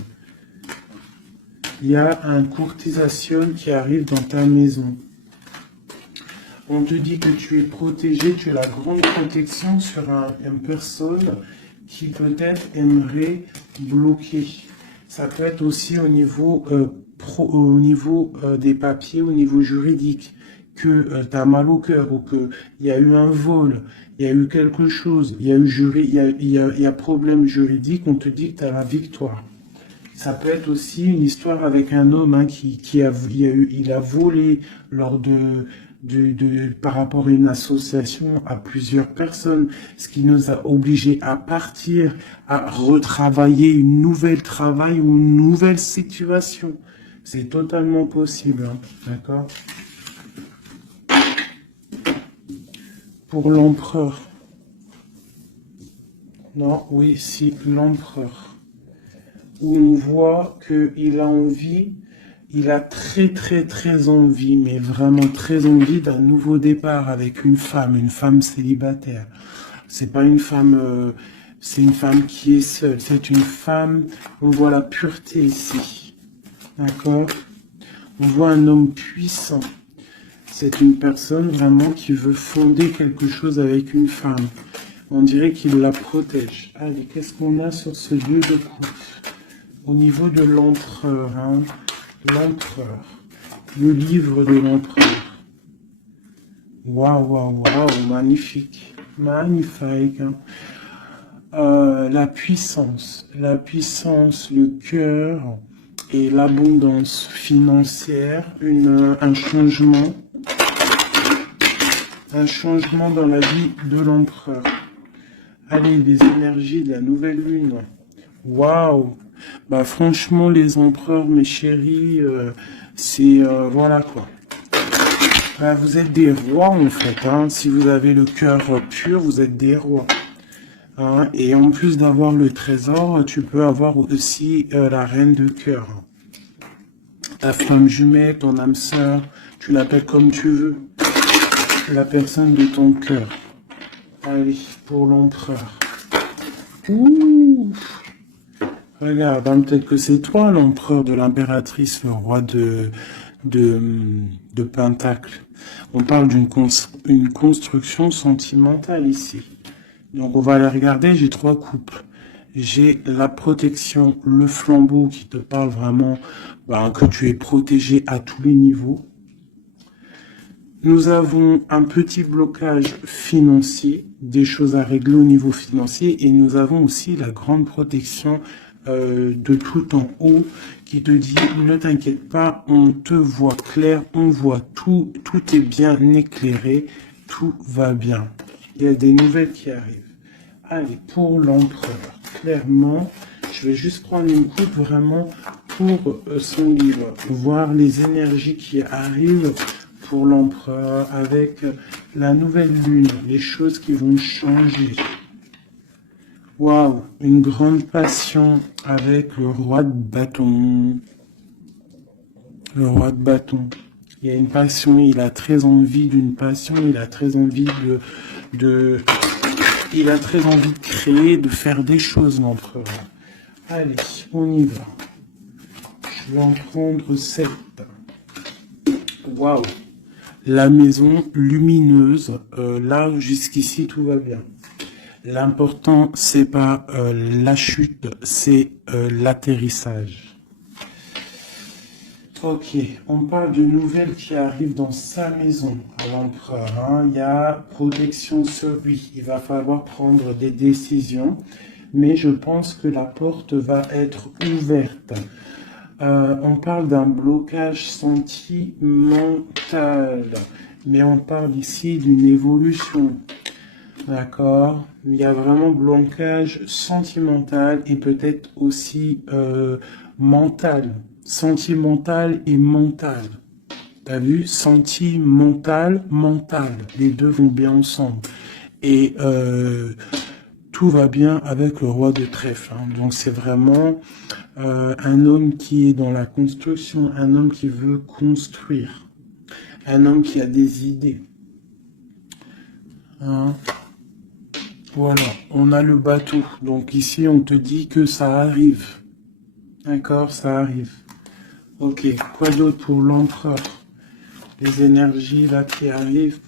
Il y a un courtisation qui arrive dans ta maison. On te dit que tu es protégé, tu as la grande protection sur une personne qui peut-être aimerait bloquer. Ça peut être aussi au niveau, des papiers, au niveau juridique, que tu as mal au cœur ou qu'il y a eu un vol, il y a eu quelque chose, il y a eu il y a problème juridique, on te dit que tu as la victoire. Ça peut être aussi une histoire avec un homme hein, il a volé lors par rapport à une association à plusieurs personnes, ce qui nous a obligés à partir, à retravailler une nouvelle travail ou une nouvelle situation. C'est totalement possible, hein, d'accord? Pour l'empereur. Non, oui, si, l'empereur. Où on voit qu'il a envie, il a très envie, mais vraiment très envie d'un nouveau départ avec une femme célibataire. C'est pas une femme, c'est une femme qui est seule, c'est une femme, on voit la pureté ici, d'accord? On voit un homme puissant, c'est une personne vraiment qui veut fonder quelque chose avec une femme. On dirait qu'il la protège. Allez, qu'est-ce qu'on a sur ce lieu de coupe? Au niveau de l'empereur, hein, l'empereur, le livre de l'empereur. Waouh, magnifique, magnifique. Hein. La puissance, le cœur et l'abondance financière, un changement dans la vie de l'empereur. Allez, les énergies de la nouvelle lune. Waouh! Bah franchement, les empereurs, mes chéris, c'est voilà quoi. Bah, vous êtes des rois en fait. Hein. Si vous avez le cœur pur, vous êtes des rois. Hein. Et en plus d'avoir le trésor, tu peux avoir aussi la reine de cœur. Ta flamme jumelle, ton âme sœur, tu l'appelles comme tu veux. La personne de ton cœur. Allez, pour l'empereur. Ouh. Regarde, hein, peut-être que c'est toi l'empereur de l'impératrice, le roi de Pentacle. On parle d'une construction sentimentale ici. Donc on va aller regarder, j'ai 3 coupes. J'ai la protection, le flambeau qui te parle vraiment que tu es protégé à tous les niveaux. Nous avons un petit blocage financier, des choses à régler au niveau financier, et nous avons aussi la grande protection de tout en haut qui te dit ne t'inquiète pas, on te voit clair, on voit tout, tout est bien éclairé, tout va bien. Il y a des nouvelles qui arrivent. Allez, pour l'empereur, clairement, je vais juste prendre une coupe vraiment pour son livre, voir les énergies qui arrivent pour l'empereur avec la nouvelle lune, les choses qui vont changer. Waouh, une grande passion avec le roi de bâton. Le roi de bâton. Il y a une passion, il a très envie d'une passion, il a très envie il a très envie de créer, de faire des choses, l'empereur. Allez, on y va. Je vais en prendre 7. Waouh. La maison lumineuse, là jusqu'ici tout va bien. L'important c'est pas la chute, c'est l'atterrissage. Ok, on parle de nouvelles qui arrivent dans sa maison à l'empereur. Hein. Il y a protection sur lui. Il va falloir prendre des décisions, mais je pense que la porte va être ouverte. On parle d'un blocage sentimental, mais on parle ici d'une évolution. D'accord? Il y a vraiment blocage sentimental et peut-être aussi mental. Sentimental et mental. T'as vu? Sentimental, mental. Les deux vont bien ensemble. Et tout va bien avec le roi de trèfle. Hein. Donc c'est vraiment un homme qui est dans la construction, un homme qui veut construire, un homme qui a des idées. Hein. Voilà, on a le bateau. Donc ici, on te dit que ça arrive. D'accord, ça arrive. Ok, quoi d'autre pour l'empereur? Les énergies là qui arrivent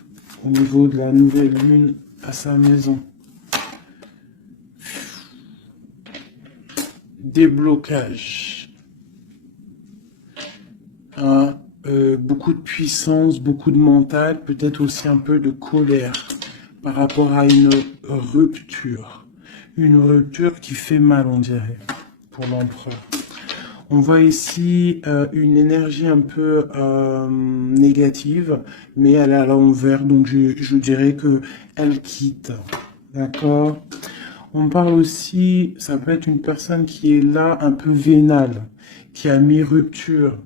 au niveau de la nouvelle lune à sa maison. Déblocage. Beaucoup de puissance, beaucoup de mental, peut-être aussi un peu de colère par rapport à une rupture. Une rupture qui fait mal, on dirait, pour l'empereur. On voit ici une énergie un peu négative, mais elle est à l'envers, donc je dirais que elle quitte. D'accord? On parle aussi, ça peut être une personne qui est là un peu vénale, qui a mis rupture,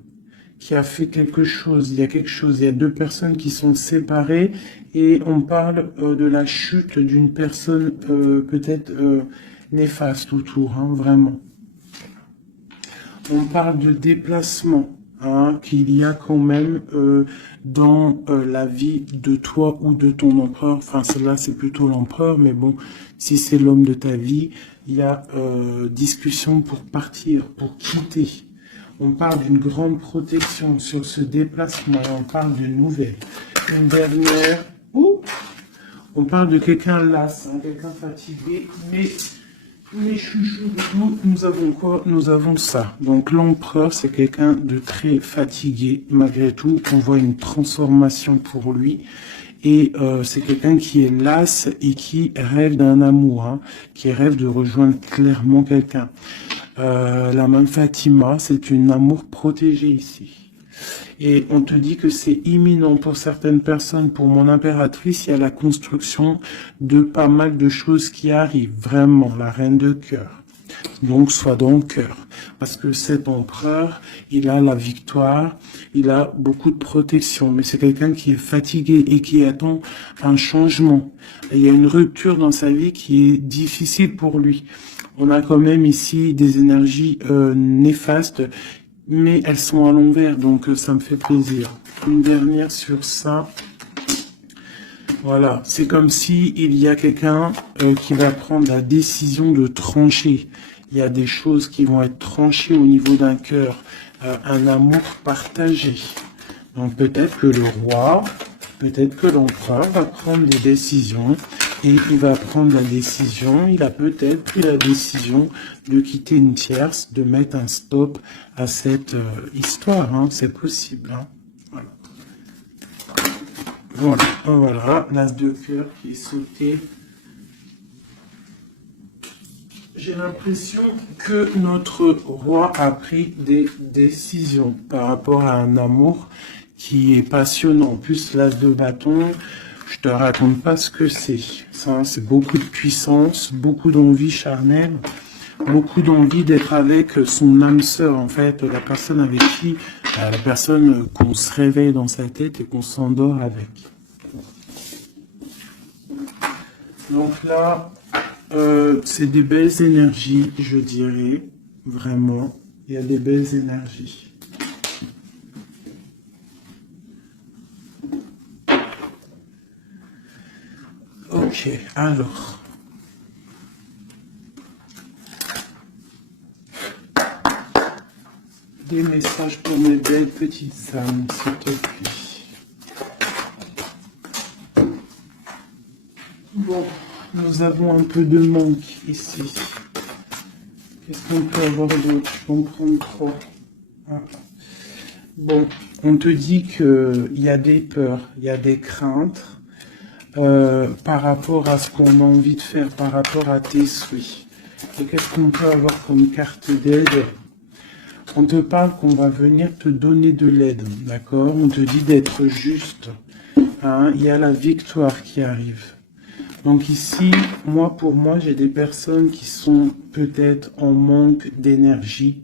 qui a fait quelque chose. Il y a quelque chose, il y a deux personnes qui sont séparées et on parle de la chute d'une personne peut-être néfaste autour, hein, vraiment. On parle de déplacement, hein, qu'il y a quand même dans la vie de toi ou de ton empereur. Enfin, celle-là, c'est plutôt l'empereur, mais bon, si c'est l'homme de ta vie, il y a discussion pour partir, pour quitter. On parle d'une grande protection sur ce déplacement, on parle de nouvelles. Une dernière, on parle de quelqu'un las, hein, quelqu'un fatigué, mais les chouchous, nous avons quoi? Nous avons ça. Donc l'empereur, c'est quelqu'un de très fatigué, malgré tout. On voit une transformation pour lui. Et c'est quelqu'un qui est las et qui rêve d'un amour, hein, qui rêve de rejoindre clairement quelqu'un. La main Fatima, c'est une amour protégé ici. Et on te dit que c'est imminent pour certaines personnes. Pour mon impératrice, il y a la construction de pas mal de choses qui arrivent. Vraiment, la reine de cœur. Donc, sois dans le cœur. Parce que cet empereur, il a la victoire, il a beaucoup de protection. Mais c'est quelqu'un qui est fatigué et qui attend un changement. Et il y a une rupture dans sa vie qui est difficile pour lui. On a quand même ici des énergies néfastes, mais elles sont à l'envers, donc ça me fait plaisir. Une dernière sur ça. Voilà, c'est comme si il y a quelqu'un qui va prendre la décision de trancher. Il y a des choses qui vont être tranchées au niveau d'un cœur, un amour partagé. Donc peut-être que le roi, peut-être que l'empereur va prendre des décisions et il va prendre la décision, il a peut-être pris la décision de quitter une tierce, de mettre un stop à cette histoire, hein, c'est possible. Hein. Voilà, l'as de cœur qui est sauté. J'ai l'impression que notre roi a pris des décisions par rapport à un amour qui est passionnant. En plus, l'as de bâton, je te raconte pas ce que c'est. Ça, c'est beaucoup de puissance, beaucoup d'envie charnelle, beaucoup d'envie d'être avec son âme sœur, en fait, la personne avec qui, la personne qu'on se réveille dans sa tête et qu'on s'endort avec. Donc là, c'est des belles énergies, je dirais, vraiment. Il y a des belles énergies. Ok, alors. Des messages pour mes belles petites âmes, s'il te plaît. Bon, nous avons un peu de manque ici. Qu'est-ce qu'on peut avoir d'autre? Je vais en prendre 3. Ah. Bon, on te dit qu'il y a des peurs, il y a des craintes par rapport à ce qu'on a envie de faire, par rapport à tes souhaits. Et qu'est-ce qu'on peut avoir comme carte d'aide? On te parle qu'on va venir te donner de l'aide, d'accord? On te dit d'être juste. Hein? Il y a la victoire qui arrive. Donc ici, pour moi, j'ai des personnes qui sont peut-être en manque d'énergie,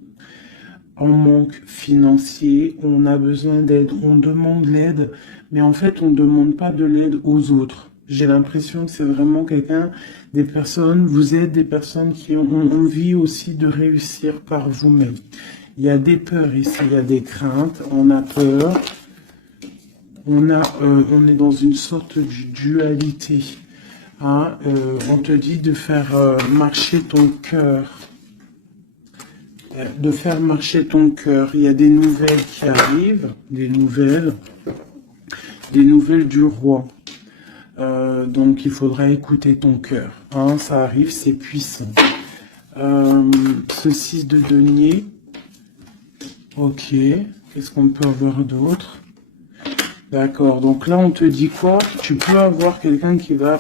en manque financier, on a besoin d'aide, on demande l'aide, mais en fait, on ne demande pas de l'aide aux autres. J'ai l'impression que c'est vraiment des personnes, vous êtes des personnes qui ont envie aussi de réussir par vous-même. Il y a des peurs ici, il y a des craintes, on a peur, on est dans une sorte de dualité. Hein, on te dit de faire marcher ton cœur. De faire marcher ton cœur. Il y a des nouvelles qui arrivent, des nouvelles du roi. Donc il faudra écouter ton cœur. Hein, ça arrive, c'est puissant. Ce 6 de denier. Ok. Qu'est-ce qu'on peut avoir d'autre? D'accord. Donc là, on te dit quoi? Tu peux avoir quelqu'un qui va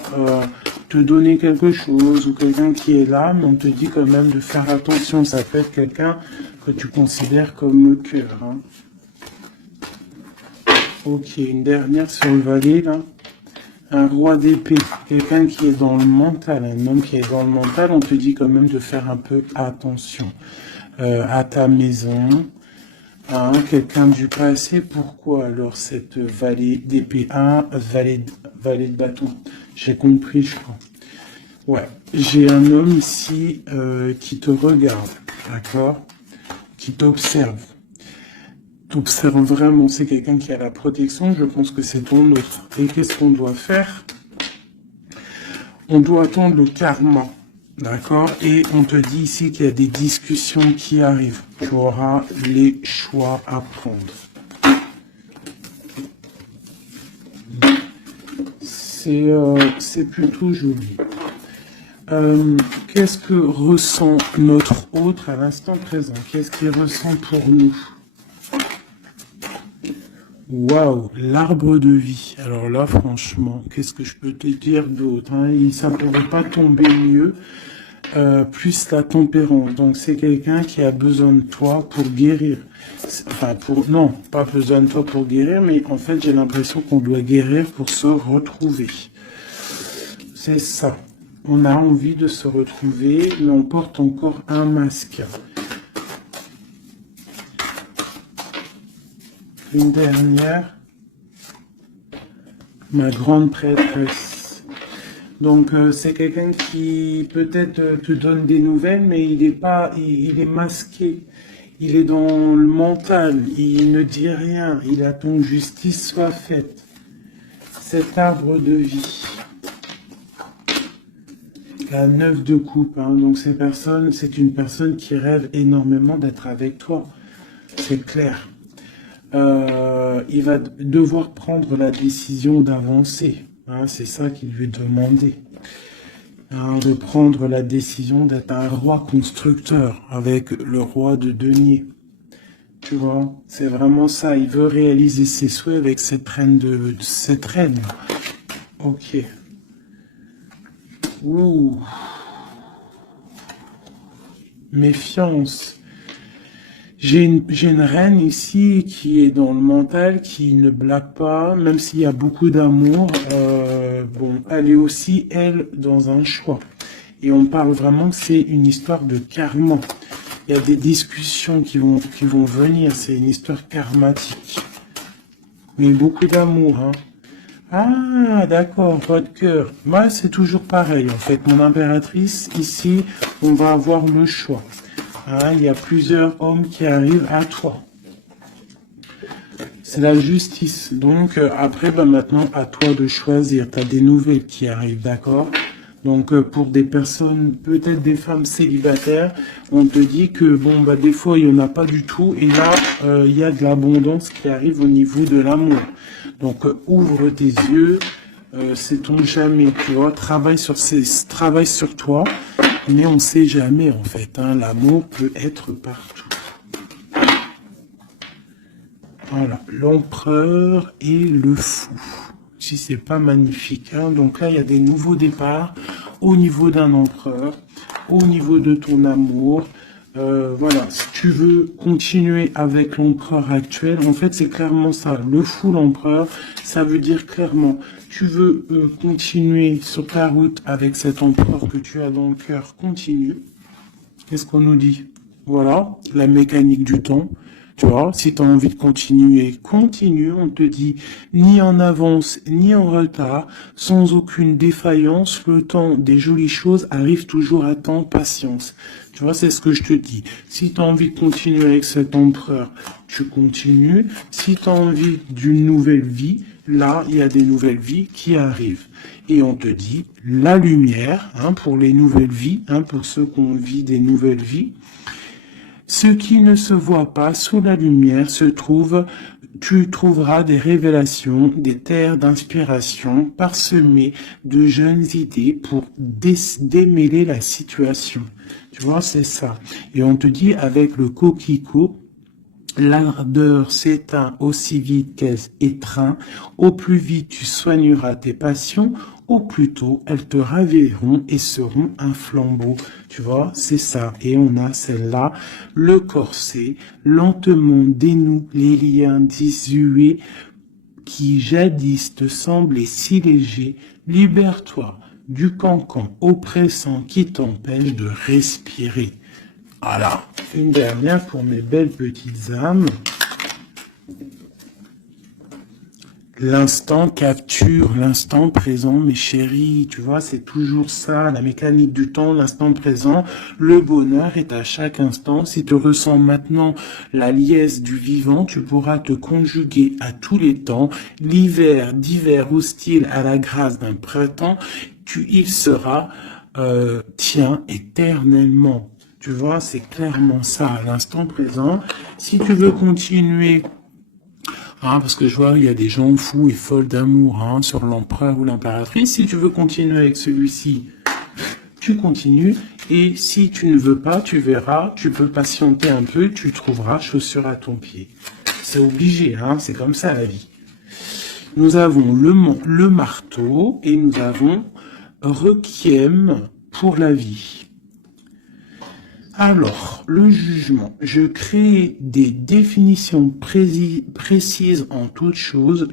te donner quelque chose ou quelqu'un qui est là, mais on te dit quand même de faire attention. Ça peut être quelqu'un que tu considères comme le cœur. Hein. Ok. Une dernière sur le valet, là. Un roi d'épée, quelqu'un qui est dans le mental, un homme qui est dans le mental, on te dit quand même de faire un peu attention à ta maison, hein, quelqu'un du passé. Pourquoi alors cette valet d'épée? Valet de bâton, j'ai compris, je crois. Ouais, j'ai un homme ici qui te regarde, d'accord, qui t'observe. T'observes vraiment, c'est quelqu'un qui a la protection, je pense que c'est ton autre. Et qu'est-ce qu'on doit faire? On doit attendre le karma, d'accord? Et on te dit ici qu'il y a des discussions qui arrivent. Tu auras les choix à prendre. C'est plutôt joli. Qu'est-ce que ressent notre autre à l'instant présent? Qu'est-ce qu'il ressent pour nous? Waouh, l'arbre de vie. Alors là, franchement, qu'est-ce que je peux te dire d'autre, hein? Ça pourrait pas tomber mieux. Plus la tempérance. Donc c'est quelqu'un qui a besoin de toi pour guérir. Enfin, non, pas besoin de toi pour guérir, mais en fait, j'ai l'impression qu'on doit guérir pour se retrouver. C'est ça. On a envie de se retrouver, mais on porte encore un masque. Une dernière, ma grande prêtresse. Donc c'est quelqu'un qui peut-être te donne des nouvelles, mais il est masqué. Il est dans le mental, il ne dit rien, il attend que justice soit faite. Cet arbre de vie. La 9 de coupe, hein. Donc c'est une personne qui rêve énormément d'être avec toi. C'est clair. Il va devoir prendre la décision d'avancer. Hein, c'est ça qu'il lui demandait. Hein, de prendre la décision d'être un roi constructeur avec le roi de denier. Tu vois, c'est vraiment ça. Il veut réaliser ses souhaits avec cette reine cette reine. Ok. Ouh. Méfiance. J'ai une reine ici qui est dans le mental, qui ne blague pas, même s'il y a beaucoup d'amour. Bon, elle est aussi, elle, dans un choix. Et on parle vraiment que c'est une histoire de karma. Il y a des discussions qui vont venir, c'est une histoire karmatique. Mais beaucoup d'amour, hein. Ah, d'accord, votre cœur. Moi, c'est toujours pareil, en fait. Mon impératrice, ici, on va avoir le choix. Hein, il y a plusieurs hommes qui arrivent à toi. C'est la justice. Donc, après, maintenant, à toi de choisir. Tu as des nouvelles qui arrivent, d'accord? Donc, pour des personnes, peut-être des femmes célibataires, on te dit que, bon, des fois, il n'y en a pas du tout. Et là, il y a de l'abondance qui arrive au niveau de l'amour. Donc, ouvre tes yeux, sait-on jamais, tu vois, travaille sur toi, mais on sait jamais, en fait, hein, l'amour peut être partout. Voilà, l'empereur et le fou. Si c'est pas magnifique, hein. Donc là, il y a des nouveaux départs au niveau d'un empereur, au niveau de ton amour. Voilà, si tu veux continuer avec l'empereur actuel, en fait, c'est clairement ça. Le fou, l'empereur, ça veut dire clairement, tu veux continuer sur ta route avec cet empereur que tu as dans le cœur, continue. Qu'est-ce qu'on nous dit? Voilà, la mécanique du temps. Tu vois, si tu as envie de continuer, continue. On te dit ni en avance, ni en retard, sans aucune défaillance. Le temps des jolies choses arrive toujours à temps, patience. Tu vois, c'est ce que je te dis. Si tu as envie de continuer avec cet empereur, tu continues. Si tu as envie d'une nouvelle vie, là, il y a des nouvelles vies qui arrivent. Et on te dit la lumière, hein, pour les nouvelles vies, hein, pour ceux qui ont vit des nouvelles vies. Ce qui ne se voit pas sous la lumière se trouve Tu trouveras des révélations, des terres d'inspiration parsemées de jeunes idées pour démêler la situation. Tu vois, c'est ça. Et on te dit avec le coquelicot, l'ardeur s'éteint aussi vite qu'elle étreint. Au plus vite tu soigneras tes passions, au plus tôt elles te raviront et seront un flambeau. Tu vois, c'est ça. Et on a celle-là, le corset, lentement dénoue les liens désuets qui jadis te semblaient si légers. Libère-toi du cancan oppressant qui t'empêche de respirer. Voilà, une dernière pour mes belles petites âmes. L'instant capture l'instant présent, mes chéris. Tu vois, c'est toujours ça, la mécanique du temps, l'instant présent. Le bonheur est à chaque instant. Si tu ressens maintenant la liesse du vivant, tu pourras te conjuguer à tous les temps. L'hiver d'hiver hostile à la grâce d'un printemps, il sera tien éternellement. Tu vois, c'est clairement ça, à l'instant présent. Si tu veux continuer, parce que je vois, il y a des gens fous et folles d'amour sur l'empereur ou l'impératrice. Si tu veux continuer avec celui-ci, tu continues. Et si tu ne veux pas, tu verras, tu peux patienter un peu, tu trouveras chaussure à ton pied. C'est obligé, c'est comme ça la vie. Nous avons le marteau et nous avons Requiem pour la vie. Alors, le jugement. Je crée des définitions précises en toutes choses.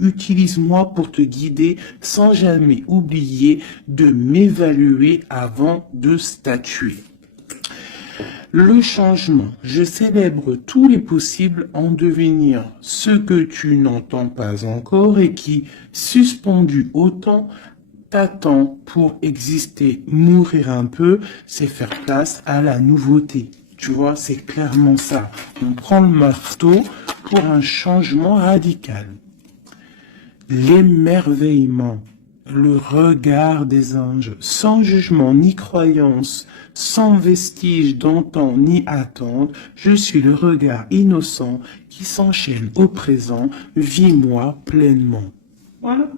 Utilise-moi pour te guider sans jamais oublier de m'évaluer avant de statuer. Le changement. Je célèbre tous les possibles en devenir ce que tu n'entends pas encore et qui, suspendu au temps, t'attend pour exister. Mourir un peu, c'est faire place à la nouveauté. Tu vois, c'est clairement ça. On prend le marteau pour un changement radical. L'émerveillement, le regard des anges, sans jugement ni croyance, sans vestige d'antan ni attente, je suis le regard innocent qui s'enchaîne au présent, vis-moi pleinement. Voilà.